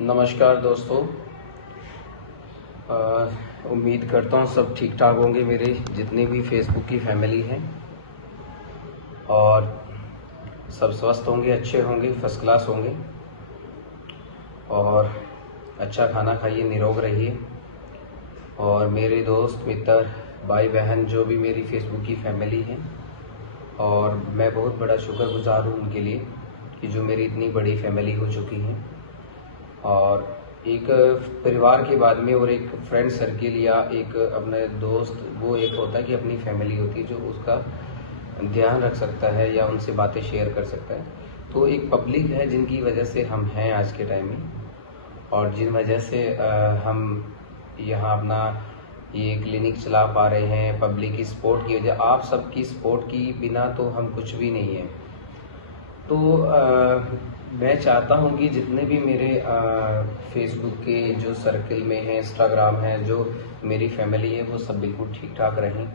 नमस्कार दोस्तों। उम्मीद करता हूँ सब ठीक ठाक होंगे, मेरे जितने भी फेसबुक की फैमिली हैं, और सब स्वस्थ होंगे, अच्छे होंगे, फर्स्ट क्लास होंगे, और अच्छा खाना खाइए, निरोग रहिए। और मेरे दोस्त मित्र भाई बहन जो भी मेरी फेसबुक की फैमिली हैं, और मैं बहुत बड़ा शुक्रगुजार हूँ उनके लिए कि जो मेरी इतनी बड़ी फैमिली हो चुकी है। और एक परिवार के बाद में और एक फ्रेंड सर्किल या एक अपने दोस्त, वो एक होता है कि अपनी फैमिली होती है जो उसका ध्यान रख सकता है या उनसे बातें शेयर कर सकता है। तो एक पब्लिक है जिनकी वजह से हम हैं आज के टाइम में, और जिन वजह से हम यहाँ अपना ये क्लिनिक चला पा रहे हैं। पब्लिक की सपोर्ट की वजह, आप सबकी सपोर्ट की बिना तो हम कुछ भी नहीं है। तो मैं चाहता हूँ कि जितने भी मेरे फेसबुक के जो सर्किल में हैं, इंस्टाग्राम है, जो मेरी फैमिली है, वो सब बिल्कुल ठीक ठाक रहें।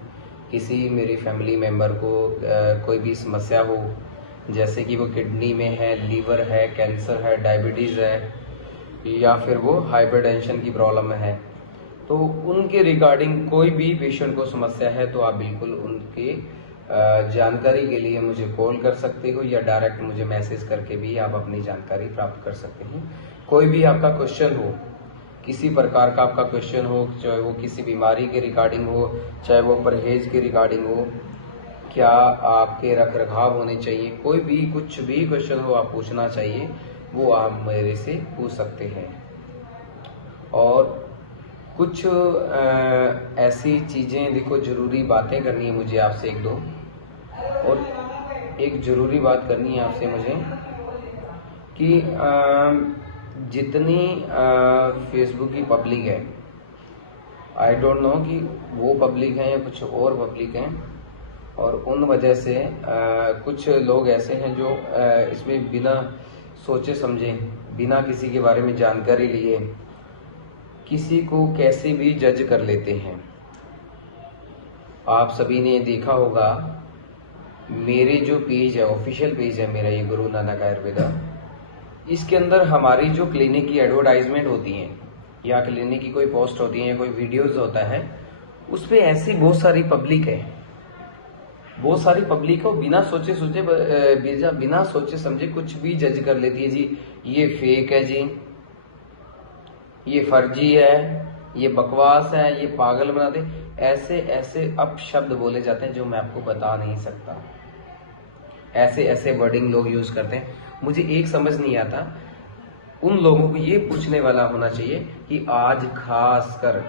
किसी मेरी फैमिली मेम्बर को कोई भी समस्या हो, जैसे कि वो किडनी में है, लीवर है, कैंसर है, डायबिटीज़ है, या फिर वो हाइपरटेंशन की प्रॉब्लम है, तो उनके रिगार्डिंग कोई भी पेशेंट को समस्या है तो आप बिल्कुल उनके जानकारी के लिए मुझे कॉल कर सकते हो, या डायरेक्ट मुझे मैसेज करके भी आप अपनी जानकारी प्राप्त कर सकते हैं। कोई भी आपका क्वेश्चन हो, किसी प्रकार का आपका क्वेश्चन हो, चाहे वो किसी बीमारी के रिगार्डिंग हो, चाहे वो परहेज के रिगार्डिंग हो, क्या आपके रख रखाव होने चाहिए, कोई भी कुछ भी क्वेश्चन हो आप पूछना चाहिए, वो आप मेरे से पूछ सकते हैं। और कुछ ऐसी चीज़ें, देखो, ज़रूरी बातें करनी है मुझे आपसे एक दो, और एक ज़रूरी बात करनी है आपसे मुझे कि जितनी फेसबुक की पब्लिक है, आई डोंट नो कि वो पब्लिक है या कुछ और पब्लिक है, और उन वजह से कुछ लोग ऐसे हैं जो इसमें बिना सोचे समझे, बिना किसी के बारे में जानकारी लिए किसी को कैसे भी जज कर लेते हैं। आप सभी ने देखा होगा, मेरे जो पेज है, ऑफिशियल पेज है मेरा, ये गुरु नानक आयुर्वेदा, इसके अंदर हमारी जो क्लिनिक की एडवर्टाइजमेंट होती है या क्लिनिक की कोई पोस्ट होती है या कोई वीडियोस होता है, उस पर ऐसी बहुत सारी पब्लिक है, बहुत सारी पब्लिक को बिना सोचे समझे कुछ भी जज कर लेती है। जी ये फेक है, जी ये फर्जी है, ये बकवास है, ये पागल बना दे, ऐसे ऐसे अपशब्द बोले जाते हैं जो मैं आपको बता नहीं सकता। ऐसे ऐसे वर्डिंग लोग यूज करते हैं। मुझे एक समझ नहीं आता, उन लोगों को ये पूछने वाला होना चाहिए कि आज खास कर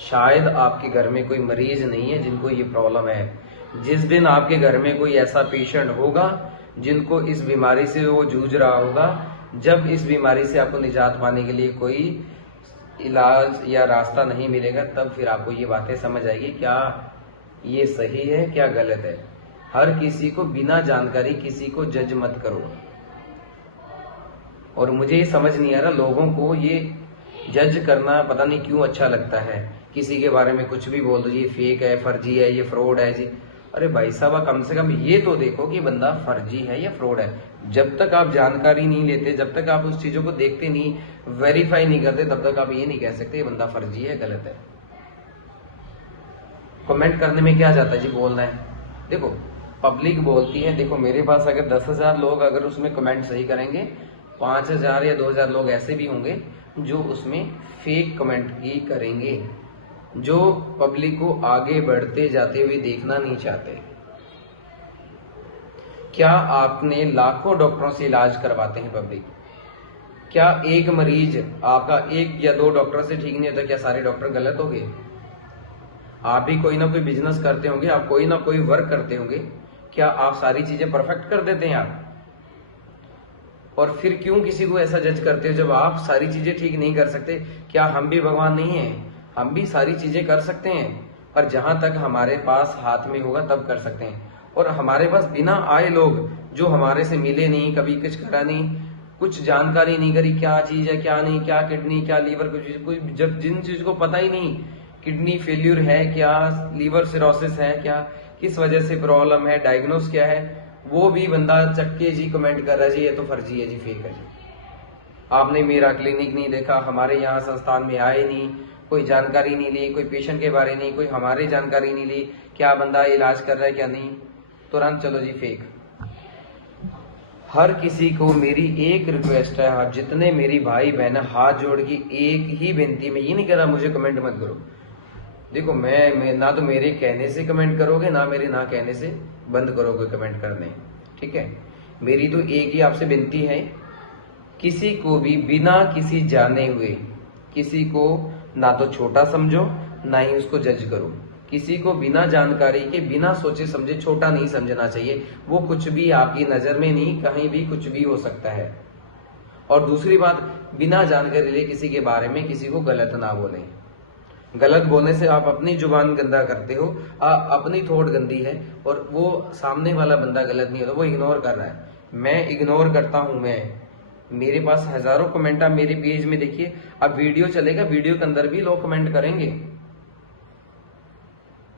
शायद आपके घर में कोई मरीज नहीं है जिनको ये प्रॉब्लम है। जिस दिन आपके घर में कोई ऐसा पेशेंट होगा जिनको इस बीमारी से वो जूझ रहा होगा, जब इस बीमारी से आपको निजात पाने के लिए कोई इलाज या रास्ता नहीं मिलेगा, तब फिर आपको ये बातें समझ आएगी क्या ये सही है क्या गलत है। हर किसी को बिना जानकारी किसी को जज मत करो। और मुझे ये समझ नहीं आ रहा, लोगों को ये जज करना पता नहीं क्यों अच्छा लगता है। किसी के बारे में कुछ भी बोल दो, ये फेक है, फर्जी है, ये फ्रॉड है जी। अरे भाई साहब, कम से कम ये तो देखो कि बंदा फर्जी है या फ्रॉड है। जब तक आप जानकारी नहीं लेते, जब तक आप उस चीजों को देखते नहीं, वेरीफाई नहीं करते, तब तक आप ये नहीं कह सकते ये बंदा फर्जी है, गलत है। कमेंट करने में क्या जाता है जी, बोलना है। देखो, पब्लिक बोलती है, देखो मेरे पास अगर 10,000 लोग अगर उसमें कमेंट सही करेंगे, 5,000 या 2,000 लोग ऐसे भी होंगे जो उसमें फेक कमेंट ही करेंगे, जो पब्लिक को आगे बढ़ते जाते हुए देखना नहीं चाहते। क्या आपने लाखों डॉक्टरों से इलाज करवाते हैं पब्लिक, क्या एक मरीज आपका एक या दो डॉक्टर से ठीक नहीं होता, क्या सारे डॉक्टर गलत हो गए? आप भी कोई ना कोई बिजनेस करते होंगे, आप कोई ना कोई वर्क करते होंगे, क्या आप सारी चीजें परफेक्ट कर देते हैं आप? और फिर क्यों किसी को ऐसा जज करते हो जब आप सारी चीजें ठीक नहीं कर सकते? क्या हम भी भगवान नहीं है? हम भी सारी चीजें कर सकते हैं, पर जहां तक हमारे पास हाथ में होगा तब कर सकते हैं। और हमारे पास बिना आए लोग जो हमारे से मिले नहीं, कभी कुछ करा नहीं, कुछ जानकारी नहीं करी, क्या चीज है क्या नहीं, क्या किडनी क्या लीवर, कुछ जब जिन चीज को पता ही नहीं, किडनी फेल्यूर है क्या, लीवर सिरोसिस है क्या, किस वजह से प्रॉब्लम है, डायग्नोस क्या है, वो भी बंदा चक्के जी कमेंट कर रहा है जी ये तो फर्जी है जी, फेक है जी। आपने मेरा क्लिनिक नहीं देखा, हमारे यहाँ संस्थान में आए नहीं, कोई जानकारी नहीं ली, कोई पेशेंट के बारे नहीं, कोई हमारी जानकारी नहीं ली, क्या बंदा इलाज कर रहा है क्या नहीं, तुरंत चलो जी फेक। हर किसी को मेरी एक रिक्वेस्ट है, आप जितने मेरी भाई बहन हाथ जोड़ के एक ही विनती, में ये नहीं कह रहा मुझे कमेंट मत करो। देखो मैं ना तो मेरे कहने से कमेंट करोगे, ना मेरे ना कहने से बंद करोगे कमेंट करने, ठीक है। मेरी तो एक ही आपसे विनती है, किसी को भी बिना किसी जाने हुए किसी को ना तो छोटा समझो ना ही उसको जज करो। किसी को बिना जानकारी के बिना सोचे समझे छोटा नहीं समझना चाहिए। वो कुछ भी आपकी नजर में नहीं, कहीं भी कुछ भी हो सकता है। और दूसरी बात, बिना जानकारी लिए किसी के बारे में किसी को गलत ना बोलें। गलत बोलने से आप अपनी जुबान गंदा करते हो, अपनी थोट गंदी है, और वो सामने वाला बंदा गलत नहीं होता, वो इग्नोर कर रहा है। मैं इग्नोर करता हूं। मेरे पास हजारों कमेंट आप मेरे पेज में देखिए। अब वीडियो चलेगा, वीडियो के अंदर भी लोग कमेंट करेंगे,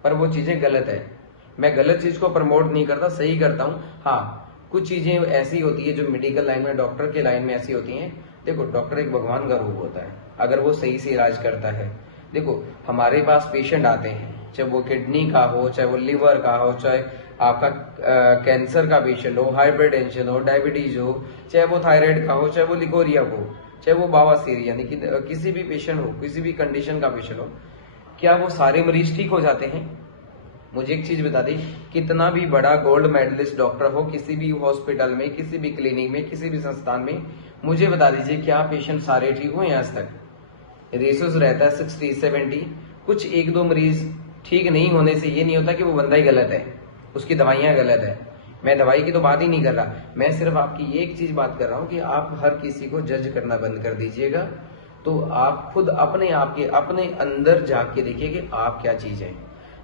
पर वो चीजें गलत है। मैं गलत चीज को प्रमोट नहीं करता, सही करता हूँ। हाँ, कुछ चीजें ऐसी होती है जो मेडिकल लाइन में, डॉक्टर के लाइन में ऐसी होती हैं। देखो, डॉक्टर एक भगवान का रूप होता है अगर वो सही से इलाज करता है। देखो, हमारे पास पेशेंट आते हैं, चाहे वो किडनी का हो, चाहे वो लिवर का हो, चाहे आपका कैंसर का पेशेंट हो, हाइपरटेंशन हो, डायबिटीज हो, चाहे वो थायराइड का हो, चाहे वो लिकोरिया हो, चाहे वो बवासीर, यानी कि किसी भी पेशेंट हो, किसी भी कंडीशन का पेशेंट हो, क्या वो सारे मरीज ठीक हो जाते हैं? मुझे एक चीज बता दी, कितना भी बड़ा गोल्ड मेडलिस्ट डॉक्टर हो, किसी भी हॉस्पिटल में, किसी भी क्लिनिक में, किसी भी संस्थान में, मुझे बता दीजिए क्या पेशेंट सारे ठीक हुए आज तक? रेशोस रहता है 60-70। कुछ एक दो मरीज ठीक नहीं होने से ये नहीं होता कि वो बंदा ही गलत है, उसकी दवाइयां गलत है। मैं दवाई की तो बात ही नहीं कर रहा, मैं सिर्फ आपकी एक चीज बात कर रहा हूँ कि आप हर किसी को जज करना बंद कर दीजिएगा। तो आप खुद अपने आप के अपने अंदर जाके देखिए कि आप क्या चीज है।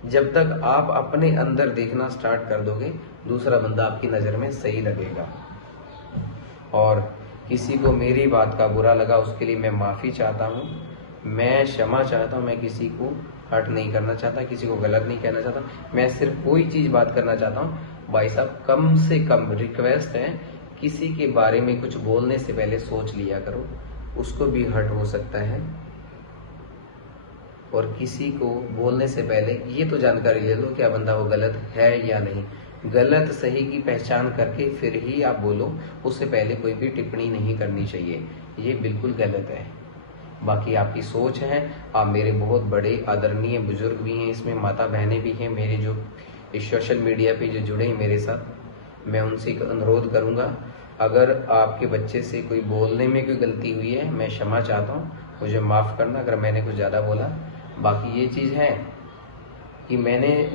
जब तक आप अपने अंदर देखना स्टार्ट कर दोगे, दूसरा बंदा आपकी नजर में सही लगेगा। और किसी को मेरी बात का बुरा लगा उसके लिए मैं माफी चाहता हूँ, मैं क्षमा चाहता हूँ। मैं किसी को हर्ट नहीं करना चाहता, किसी को गलत नहीं कहना चाहता। मैं सिर्फ कोई चीज बात करना चाहता हूँ, भाई साहब कम से कम रिक्वेस्ट है, किसी के बारे में कुछ बोलने से पहले सोच लिया करो, उसको भी हर्ट हो सकता है। और किसी को बोलने से पहले ये तो जानकारी ले लो क्या बंदा वो गलत है या नहीं। गलत सही की पहचान करके फिर ही आप बोलो, उससे पहले कोई भी टिप्पणी नहीं करनी चाहिए, ये बिल्कुल गलत है। बाकी आपकी सोच है। आप मेरे बहुत बड़े आदरणीय बुजुर्ग भी हैं, इसमें माता बहनें भी हैं मेरे, जो इस सोशल मीडिया पे जो जुड़े हैं मेरे साथ। मैं उनसे एक अनुरोध करूंगा, अगर आपके बच्चे से कोई बोलने में कोई गलती हुई है, मैं क्षमा चाहता हूँ, मुझे माफ करना अगर मैंने कुछ ज्यादा बोला। बाकी ये चीज है कि मैंने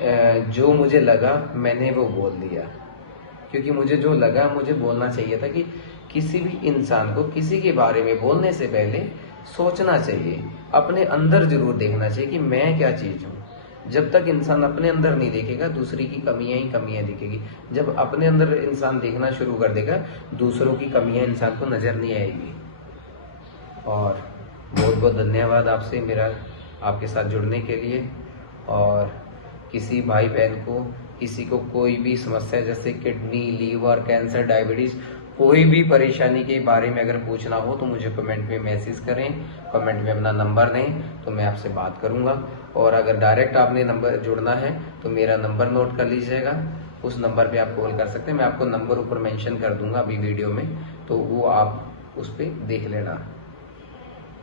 जो मुझे लगा मैंने वो बोल दिया, क्योंकि मुझे जो लगा मुझे बोलना चाहिए था कि किसी भी इंसान को किसी के बारे में बोलने से पहले सोचना चाहिए, अपने अंदर जरूर देखना चाहिए कि मैं क्या चीज हूँ। जब तक इंसान अपने अंदर नहीं देखेगा, दूसरी की कमियां ही कमियां दिखेगी। जब अपने अंदर इंसान देखना शुरू कर देगा, दूसरों की कमियां इंसान को नजर नहीं आएगी। और बहुत बहुत धन्यवाद आपसे, मेरा आपके साथ जुड़ने के लिए। और किसी भाई बहन को, किसी को कोई भी समस्या जैसे किडनी, लीवर, कैंसर, डायबिटीज, कोई भी परेशानी के बारे में अगर पूछना हो तो मुझे कमेंट में मैसेज करें, कमेंट में अपना नंबर दें तो मैं आपसे बात करूंगा। और अगर डायरेक्ट आपने नंबर जुड़ना है तो मेरा नंबर नोट कर लीजिएगा, उस नंबर पे आप कॉल कर सकते हैं। मैं आपको नंबर ऊपर मेंशन कर दूंगा अभी वीडियो में, तो वो आप उस पर देख लेना,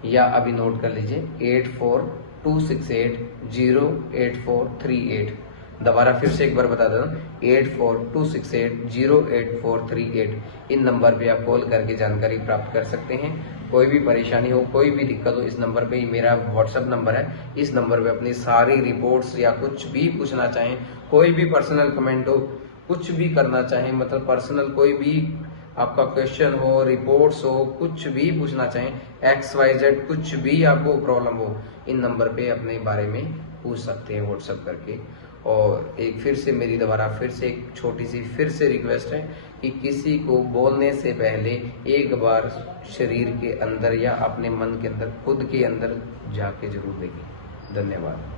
या अभी नोट कर लीजिए 8426808438। दोबारा फिर से एक बार बता देता हूँ, 8426808438। इन नंबर पे आप कॉल करके जानकारी प्राप्त कर सकते हैं। कोई भी परेशानी हो, कोई भी दिक्कत हो, इस नंबर पे ही मेरा व्हाट्सएप नंबर है, इस नंबर पे अपनी सारी रिपोर्ट्स या कुछ भी पूछना चाहें, कोई भी पर्सनल कमेंट हो, कुछ भी करना चाहें, मतलब पर्सनल कोई भी आपका क्वेश्चन हो, रिपोर्ट्स हो, कुछ भी पूछना चाहें, XYZ कुछ भी आपको प्रॉब्लम हो, इन नंबर पे अपने बारे में पूछ सकते हैं व्हाट्सएप करके। और एक फिर से मेरी दोबारा फिर से एक छोटी सी फिर से रिक्वेस्ट है कि किसी को बोलने से पहले एक बार शरीर के अंदर या अपने मन के अंदर, खुद के अंदर जाके जरूर देखें। धन्यवाद।